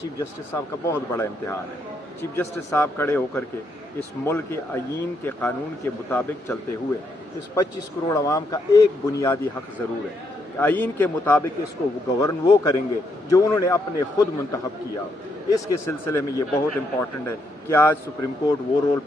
Chief justice साहब का बहुत बड़ा इम्तिहान है। चीफ जस्टिस साहब खड़े होकर के इस मुल्क के आईन के कानून के मुताबिक चलते हुए इस 25 करोड़ आवाम का एक बुनियादी हक ज़रूर है। आईन के मुताबिक इसको गवर्न वो करेंगे जो उन्होंने अपने खुद मुंतखब किया। इसके सिलसिले में ये बहुत इम्पॉर्टेंट है कि आज सुप्रीम कोर्ट वो रोल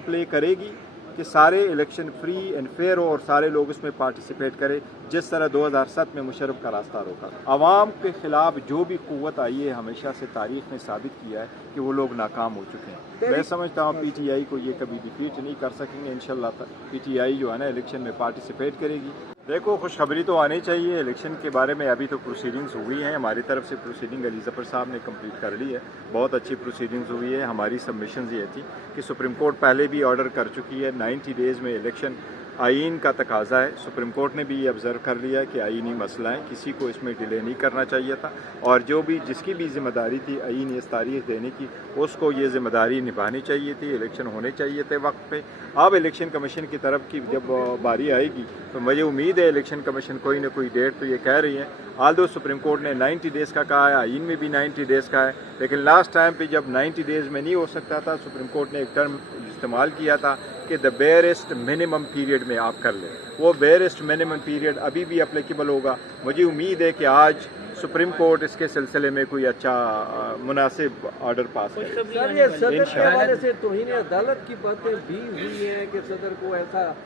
प्ले करेगी कि सारे इलेक्शन फ्री एंड फेयर हो और सारे लोग इसमें पार्टिसिपेट करें, जिस तरह 2007 में मुशर्रफ का रास्ता रोका। आवाम के खिलाफ जो भी कुव्वत आई है हमेशा से तारीख ने साबित किया है कि वो लोग नाकाम हो चुके हैं। मैं समझता हूँ पीटीआई को ये कभी डिफीट नहीं कर सकेंगे। इंशाल्लाह पीटीआई जो है ना इलेक्शन में पार्टिसिपेट करेगी। देखो, खुशखबरी तो आनी चाहिए। इलेक्शन के बारे में अभी तो प्रोसीडिंग्स हुई हैं, हमारी तरफ से प्रोसीडिंग अली ज़फ़र साहब ने कंप्लीट कर ली है। बहुत अच्छी प्रोसीडिंग्स हुई है। हमारी सबमिशन ये थी कि सुप्रीम कोर्ट पहले भी ऑर्डर कर चुकी है 90 डेज़ में इलेक्शन आईन का तकाजा है। सुप्रीम कोर्ट ने भी ये ऑब्ज़र्व कर लिया कि आईनी मसला है, किसी को इसमें डिले नहीं करना चाहिए था और जिसकी भी ज़िम्मेदारी थी आईन इस तारीख देने की, उसको ये ज़िम्मेदारी निभानी चाहिए थी। इलेक्शन होने चाहिए थे वक्त पे। अब इलेक्शन कमीशन की तरफ की जब बारी आएगी तो मुझे उम्मीद है इलेक्शन कमीशन कोई ना कोई डेट तो ये कह रही है। आल्दो सुप्रीम कोर्ट ने 90 डेज़ का कहा है, आईन में भी 90 डेज़ का है, लेकिन लास्ट टाइम पे जब 90 डेज़ में नहीं हो सकता था, सुप्रीम कोर्ट ने एक टर्म इस्तेमाल किया था कि द बेयरेस्ट मिनिमम पीरियड में आप कर लें। वो बेयरेस्ट मिनिमम पीरियड अभी भी अप्लीकेबल होगा। मुझे उम्मीद है कि आज सुप्रीम कोर्ट इसके सिलसिले में कोई अच्छा मुनासिब ऑर्डर पास करे। सर, ये सदर के हवाले से तौहीन अदालत की बातें भी हुई हैं कि सदर को ऐसा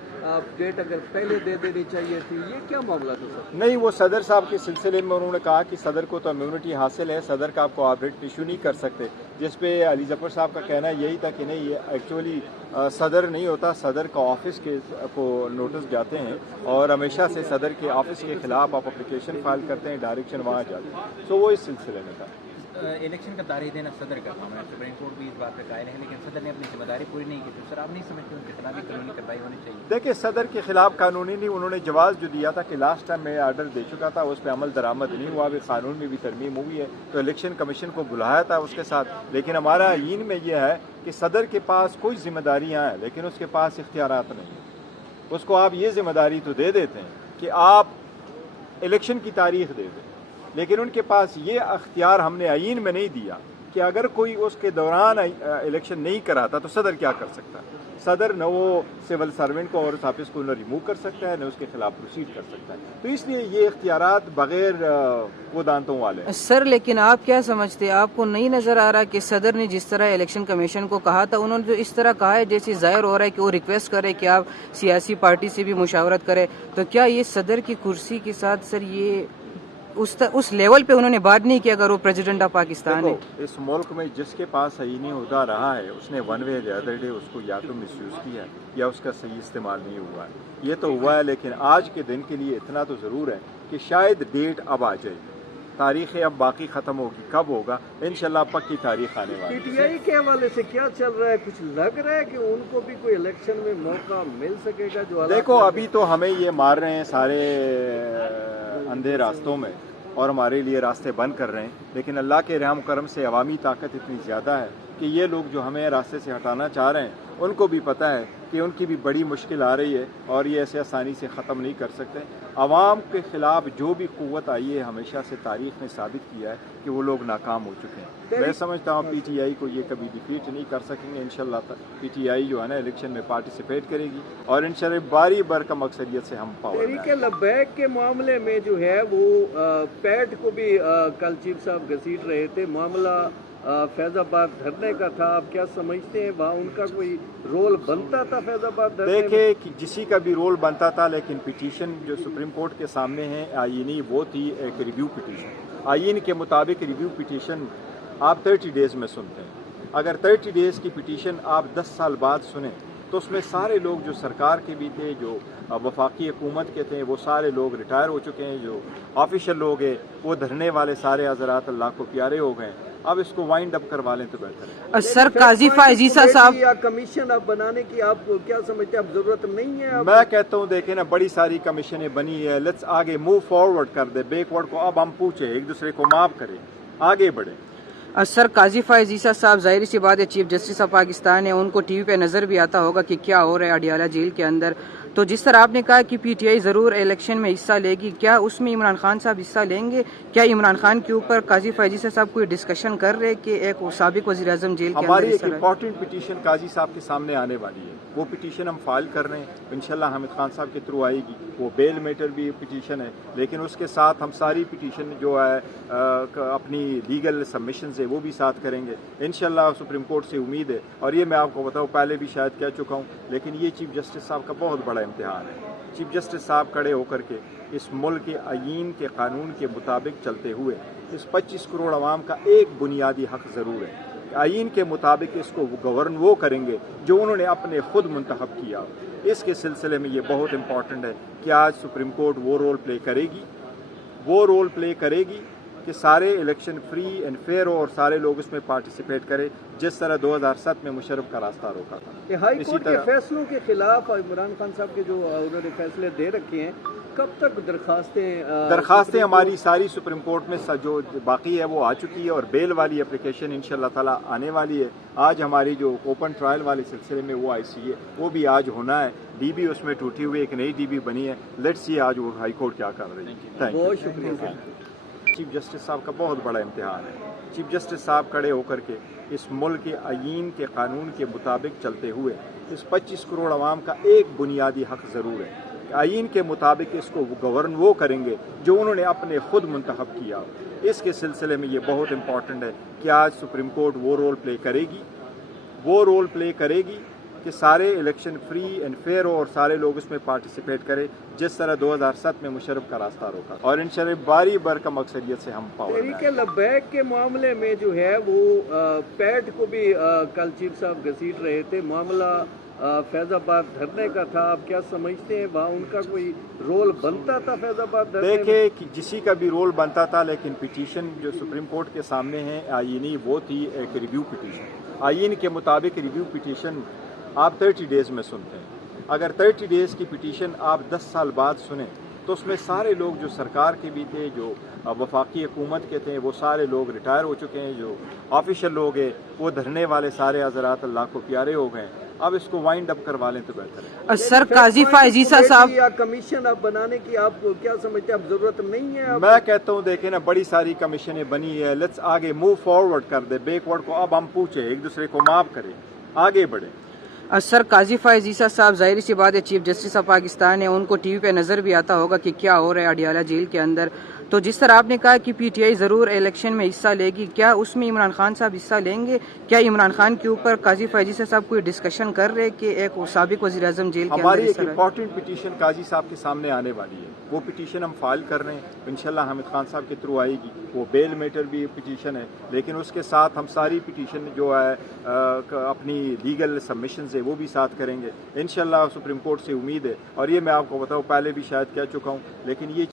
डेट अगर पहले दे देनी चाहिए थी, ये क्या मामला था सर? नहीं, वो सदर साहब के सिलसिले में उन्होंने कहा कि सदर को तो इम्यूनिटी हासिल है, सदर का आपको ऑर्डर इशू नहीं कर सकते, जिस पे अली ज़फ़र साहब का कहना यही था कि नहीं, ये एक्चुअली सदर नहीं होता, सदर का ऑफिस के को नोटिस जाते हैं और हमेशा से सदर के ऑफिस के खिलाफ आप एप्लीकेशन फाइल करते हैं, डायरेक्शन वहाँ जाती है। तो वो इस सिलसिले में था। इलेक्शन का तारीख देना सदर का काम है, सुप्रीम कोर्ट भी इस बात पे कायल है, लेकिन सदर ने अपनी जिम्मेदारी पूरी नहीं की। तो सर, आप नहीं समझते उनके खिलाफ भी कानूनी कार्रवाई होनी चाहिए? देखिए, सदर के खिलाफ कानूनी नहीं, उन्होंने जवाब जो दिया था कि लास्ट टाइम मैं आर्डर दे चुका था, उस पर अमल दरामद नहीं हुआ। अभी कानून में भी तरमीम हुई है तो इलेक्शन कमीशन को बुलाया था उसके साथ, लेकिन हमारा आईन में यह है कि सदर के पास कोई जिम्मेदारियाँ हैं लेकिन उसके पास इख्तियारात नहीं है। उसको आप ये जिम्मेदारी तो दे देते हैं कि आप इलेक्शन की तारीख दे दें, लेकिन उनके पास ये अख्तियार हमने आईन में नहीं दिया कि अगर कोई उसके दौरान इलेक्शन नहीं कराता तो सदर क्या कर सकता है। सदर न वो सिविल सर्वेंट को और उस ऑफिस को न रिमूव कर सकता है, न उसके खिलाफ प्रोसीड कर सकता है। तो इसलिए ये इख्तियारात बगैर वो दांतों वाले हैं। सर, लेकिन आप क्या समझते हैं, आपको नहीं नजर आ रहा कि सदर ने जिस तरह इलेक्शन कमीशन को कहा था, उन्होंने जो इस तरह कहा है जैसे जाहिर हो रहा है कि वो रिक्वेस्ट करे कि आप सियासी पार्टी से भी मुशावरत करें, तो क्या ये सदर की कुर्सी के साथ सर ये उस लेवल पे उन्होंने बात नहीं की अगर वो प्रेसिडेंट ऑफ पाकिस्तान है? इस मुल्क में जिसके पास आईनी होता रहा है उसने one way the other day उसको या तो मिसयूज किया है या उसका सही इस्तेमाल नहीं हुआ है। ये तो हुआ है, लेकिन आज के दिन के लिए इतना तो ज़रूर है कि शायद डेट अब आ जाएगी। तारीखें अब बाकी ख़त्म होगी, कब होगा इंशाल्लाह पक्की तारीख आने वाली है। पीटीआई के हवाले से क्या चल रहा है? कुछ लग रहा है कि उनको भी कोई इलेक्शन में मौका मिल सकेगा? जो देखो, अभी तो हमें ये मार रहे हैं सारे अंधे रास्तों में और हमारे लिए रास्ते बंद कर रहे हैं, लेकिन अल्लाह के रहम करम से अवामी ताकत इतनी ज़्यादा है कि ये लोग जो हमें रास्ते से हटाना चाह रहे हैं उनको भी पता है कि उनकी भी बड़ी मुश्किल आ रही है और ये ऐसे आसानी से ख़त्म नहीं कर सकते। अवाम के ख़िलाफ़ जो भी कुव्वत आई है हमेशा से तारीख ने साबित किया है कि वो लोग नाकाम हो चुके हैं। मैं समझता हूँ पीटीआई को ये कभी डिफीट नहीं कर सकेंगे। इंशाल्लाह पीटीआई जो है ना इलेक्शन में पार्टिसिपेट करेगी और इंशाल्लाह बारी बरकम अक्सरियत से हम पावर में तहरीक लब्बैक के मामले में जो है वो पैट को भी कल चीफ साहब घसीट रहे थे। मामला फैजाबाद धरने का था, आप क्या समझते हैं वहाँ उनका कोई रोल बनता था फैजाबाद धरने? देखिए कि जिसी का भी रोल बनता था, लेकिन पिटीशन जो सुप्रीम कोर्ट के सामने है आईनी, वो थी एक रिव्यू पिटीशन। आईन के मुताबिक रिव्यू पिटीशन आप 30 डेज़ में सुनते हैं। अगर 30 डेज़ की पिटीशन आप 10 साल बाद सुने तो उसमें सारे लोग जो सरकार के भी थे, जो वफाकी हुकूमत के थे, वो सारे लोग रिटायर हो चुके हैं। जो ऑफिशियल लोग हैं वो धरने वाले सारे हज़रात अल्लाह को प्यारे हो गए। अब इसको वाइंड अप करवा लें तो बेहतर है। सर, काजी फायजीसा साहब या कमीशन अब बनाने की आप क्या समझते हैं? अब जरूरत नहीं है? मैं कहता हूँ देखें ना, बड़ी सारी कमीशनें बनी है, लेट्स आगे मूव फॉरवर्ड कर दे। बैकवर्ड को अब हम पूछे, एक दूसरे को माफ करें, आगे बढ़े। सर, काजी फायजीसा साहब जाहिर सी बात है चीफ जस्टिस ऑफ पाकिस्तान है, उनको टीवी पे नज़र भी आता होगा कि क्या हो रहा है अडियाला जेल के अंदर। تو جس طرح آپ نے کہا کہ پی ٹی آئی ضرور الیکشن میں حصہ لے گی، کیا اس میں عمران خان صاحب حصہ لیں گے؟ کیا عمران خان کے اوپر قاضی فائز عیسیٰ صاحب کوئی ڈسکشن کر رہے کہ ایک سابق وزیر اعظم جیل کے ہماری اندر ایک امپورٹنٹ پٹیشن قاضی صاحب کے سامنے آنے والی ہے، وہ پٹیشن ہم فائل کر رہے ہیں، انشاءاللہ حامد خان صاحب کے تھرو آئے گی، وہ بیل میٹر بھی پٹیشن ہے، لیکن اس کے ساتھ ہم ساری پٹیشن جو ہے اپنی لیگل سبمیشنز ہے وہ بھی ساتھ کریں گے انشاءاللہ۔ سپریم کورٹ سے امید ہے، اور یہ میں آپ کو بتاؤں پہلے بھی شاید کہہ چکا ہوں، لیکن یہ چیف جسٹس صاحب کا بہت بڑا امتحان ہے۔ چیف جسٹس صاحب کھڑے ہو کر کے اس ملک کے آئین کے قانون کے مطابق چلتے ہوئے اس 25 کروڑ عوام کا ایک بنیادی حق ضرور ہے، آئین کے مطابق اس کو گورن وہ کریں گے جو انہوں نے اپنے خود منتخب کیا۔ اس کے سلسلے میں یہ بہت امپورٹنٹ ہے کہ آج سپریم کورٹ وہ رول پلے کرے گی کہ سارے الیکشن فری اینڈ فیئر ہو اور سارے لوگ اس میں پارٹیسپیٹ کریں، جس طرح 2007 میں مشرف کا راستہ روکا تھا۔ ہائی کورٹ کے فیصلوں کے خلاف عمران خان صاحب کے جو انہوں نے فیصلے دے رکھے ہیں، کب تک درخواستیں ہماری ساری سپریم کورٹ میں جو باقی ہے وہ آ چکی ہے، اور بیل والی اپلیکیشن انشاءاللہ تعالی آنے والی ہے۔ آج ہماری جو اوپن ٹرائل والے سلسلے میں وہ IC ہے وہ بھی آج ہونا ہے، ڈی بی اس میں ٹوٹی ہوئی ایک نئی ڈی بی بنی ہے، لیٹس سی آج وہ ہائی کورٹ کیا کر رہی ہے۔ بہت شکریہ۔ چیف جسٹس صاحب کا بہت بڑا امتحان ہے۔ چیف جسٹس صاحب کھڑے ہو کر کے اس ملک کے آئین کے قانون کے مطابق چلتے ہوئے اس 25 کروڑ عوام کا ایک بنیادی حق ضرور ہے، آئین کے مطابق اس کو گورن وہ کریں گے جو انہوں نے اپنے خود منتخب کیا۔ اس کے سلسلے میں یہ بہت امپورٹنٹ ہے کہ آج سپریم کورٹ وہ رول پلے کرے گی کہ سارے الیکشن فری اینڈ فیئر ہو اور سارے لوگ اس میں پارٹیسپیٹ کریں، جس طرح 2007 میں مشرف کا راستہ روکا، اور انشاءاللہ باری برکم اکثریت سے ہم پاور میں تحریک لبیک کے معاملے میں جو ہے وہ پیٹ کو بھی کل چیف صاحب گھسیٹ رہے تھے، معاملہ فیض آباد دھرنے کا تھا، آپ کیا سمجھتے ہیں وہاں ان کا کوئی رول بنتا تھا فیض آباد دھرنے میں؟ دیکھیں کہ جسی کا بھی رول بنتا تھا، لیکن پٹیشن جو سپریم کورٹ کے سامنے ہے آئینی وہ تھی ایک ریویو پٹیشن۔ آئین کے مطابق ریویو پٹیشن آپ 30 ڈیز میں سنتے ہیں، اگر 30 ڈیز کی پٹیشن آپ 10 سال بعد سنیں تو اس میں سارے لوگ جو سرکار کے بھی تھے، جو وفاقی حکومت کے تھے، وہ سارے لوگ ریٹائر ہو چکے ہیں، جو آفیشل لوگ ہیں وہ دھرنے والے سارے حضرات اللہ کو پیارے ہو گئے ہیں، اب اس کو وائنڈ اپ کروا لیں تو بہتر ہے۔ سر قاضی فائز عیسیٰ صاحب یا کمیشن اب بنانے کی آپ کیا سمجھتے ہیں، اب ضرورت نہیں ہے؟ میں کہتا ہوں دیکھیں نا، بڑی ساری کمیشنیں بنی ہے، لیٹس آگے موو فارورڈ کر دے، بیک ورڈ کو اب ہم پوچھیں، ایک دوسرے کو معاف کریں، آگے بڑھیں۔ سر قاضی فائز عیسیٰ صاحب ظاہر سی بات ہے چیف جسٹس آف پاکستان ہے، ان کو ٹی وی پہ نظر بھی آتا ہوگا کہ کیا ہو رہا ہے اڈیالہ جیل کے اندر، تو جس طرح آپ نے کہا کہ پی ٹی آئی ضرور الیکشن میں حصہ لے گی، کیا اس میں عمران خان صاحب حصہ لیں گے؟ کیا عمران خان کے اوپر قاضی فائز عیسیٰ صاحب کوئی ڈسکشن کر رہے کہ ایک سابق وزیر اعظم جیل کے ہماری اندر ایک امپورٹنٹ پٹیشن قاضی صاحب کے سامنے آنے والی ہے، وہ پٹیشن ہم فائل کر رہے ہیں، انشاءاللہ حامد خان صاحب کے تھرو آئے گی، وہ بیل میٹر بھی پٹیشن ہے، لیکن اس کے ساتھ ہم ساری پٹیشن جو ہے اپنی لیگل سبمیشنز ہے وہ بھی ساتھ کریں گے انشاءاللہ۔ سپریم کورٹ سے امید ہے، اور یہ میں آپ کو بتاؤں پہلے بھی شاید کہہ چکا ہوں، لیکن یہ